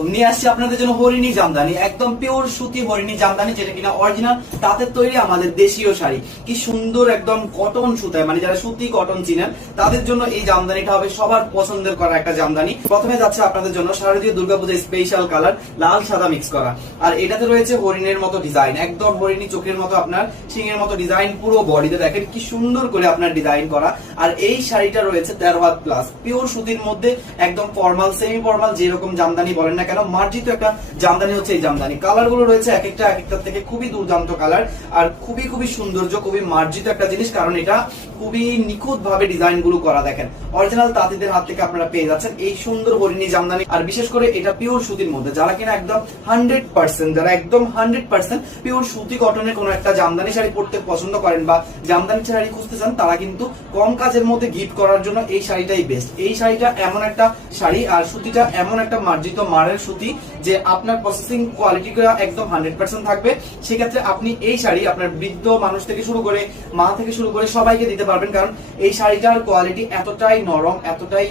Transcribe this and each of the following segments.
আলাইকুম, নিয়ে আসছি আপনাদের জন্য হরিণী জামদানি, একদম পিওর সুতি হরিণী জামদানি, যেটা কিনা অরিজিনাল তাঁতের তৈরি আমাদের দেশীয় শাড়ি। কি সুন্দর একদম কটন সুতায়, মানে যারা সুতি কটন চিনেন তাদের জন্য এই জামদানিটা হবে সবার পছন্দের করা একটা জামদানি। প্রথমে যাচ্ছে আপনাদের জন্য শারদীয় দুর্গাপূজার স্পেশাল কালার লাল সাদা মিক্স করা, আর এটাতে রয়েছে হরিণের মতো ডিজাইন, একদম হরিণী চোখের মতো আপনার সিংহের মতো ডিজাইন, পুরো বডিতে দেখেন কি সুন্দর করে আপনার ডিজাইন করা। আর এই শাড়িটা রয়েছে 13 হাত প্লাস, পিওর সুতির মধ্যে একদম ফর্মাল সেমি ফর্মাল যেরকম জামদানি বলেন না কেন, মার্জিত একটা জামদানি হচ্ছে এই জামদানি। কালার গুলো রয়েছে এক একটা থেকে খুবই দুর্দান্ত কালার, আর খুবই খুবই সৌন্দর্য, খুবই মার্জিত একটা জিনিস, কারণ এটা খুবই নিখুঁত ভাবে ডিজাইন গুলো করা। দেখেন অরিজিনাল তাঁতিদের হাত থেকে আপনারা পেয়ে যাচ্ছেন এই সুন্দর হরিণী জামদানি। আর বিশেষ করে এটা পিওর সুতির মধ্যে, যারা কিনা একদম 100%, যারা একদম 100% পিওর সুতি কটনের কোন একটা জামদানি শাড়ি পরতে পছন্দ করেন বা জামদানি শাড়ি খুঁজতে চান, তারা কিন্তু কম কাজের মধ্যে গিফট করার জন্য এই শাড়িটাই বেস্ট। এই শাড়িটা এমন একটা শাড়ি, আর সুতিটা এমন একটা মার্জিত মারের সুতি যে আপনার প্রসেসিং কোয়ালিটি একদম 100% থাকবে। সেক্ষেত্রে আপনি এই শাড়ি আপনার বৃদ্ধ মানুষ থেকে শুরু করে মা থেকে শুরু করে সবাইকে দিতে পারবেন, কারণ এই শাড়িটার কোয়ালিটি এতটাই নরম, এতটাই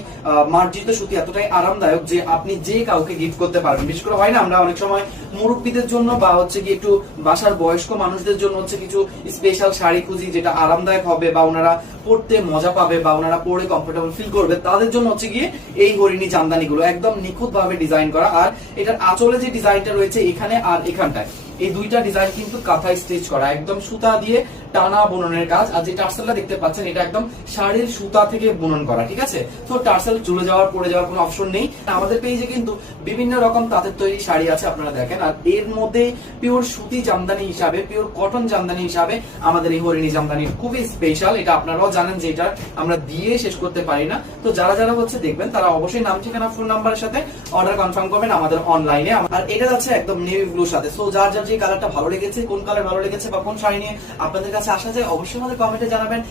মার্জিত সুতি, এতটাই আরামদায়ক যে আপনি যে কাউকে গিফট করতে পারবেন। বিশেষ করে হয় না, আমরা অনেক সময় মুরব্বীদের জন্য বা হচ্ছে কি একটু বাসার বয়স্ক মানুষদের জন্য হচ্ছে কিছু স্পেশাল শাড়ি খুঁজি যেটা আরামদায়ক হবে বা ওনারা পড়তে মজা পাবে বা ওনারা পরে কমফোর্টেবল ফিল করবে, তাদের জন্য হচ্ছে গিয়ে এই হরিণী জামদানি গুলো একদম নিখুঁত ভাবে ডিজাইন করা। আর এটার আঁচলে যে ডিজাইনটা রয়েছে এখানে আর এখানটায়, এই দুইটা ডিজাইন কিন্তু কাঁথায় স্টিচ করা, একদম সুতা দিয়ে টানা বুননের কাজ। আর যে টার্সেলটা দেখতে পাচ্ছেন এটা একদম শাড়ির সুতা থেকে বুনন করা, ঠিক আছে? তো টার্সেল চলে যাওয়ার পড়ে যাওয়ার কোনো অপশন নেই। আমাদের পেজে কিন্তু বিভিন্ন রকম তাঁতের তৈরি শাড়ি আছে, আপনারা দেখেন। আর এর মধ্যে পিওর সুতি জামদানি হিসাবে, পিওর কটন জামদানি হিসাবে আমাদের এই হরিণী জামদানি খুবই স্পেশাল। এটা আপনারাও জানেন যে এটা আমরা দিয়ে শেষ করতে পারি না। তো যারা যারা হচ্ছে দেখবেন তারা অবশ্যই নাম ঠিকানা ফোন নাম্বারের সাথে অর্ডার কনফার্ম করবেন আমাদের অনলাইনে। আর এটা যাচ্ছে একদম নেভি ব্লুর সাথে। সো যার যার যে কালারটা ভালো লেগেছে, কোন কালার ভালো লেগেছে বা কোন শাড়ি নিয়ে আপনাদের কাছে আসা যায়, অবশ্যই আমাদের কমেন্টে জানাবেন।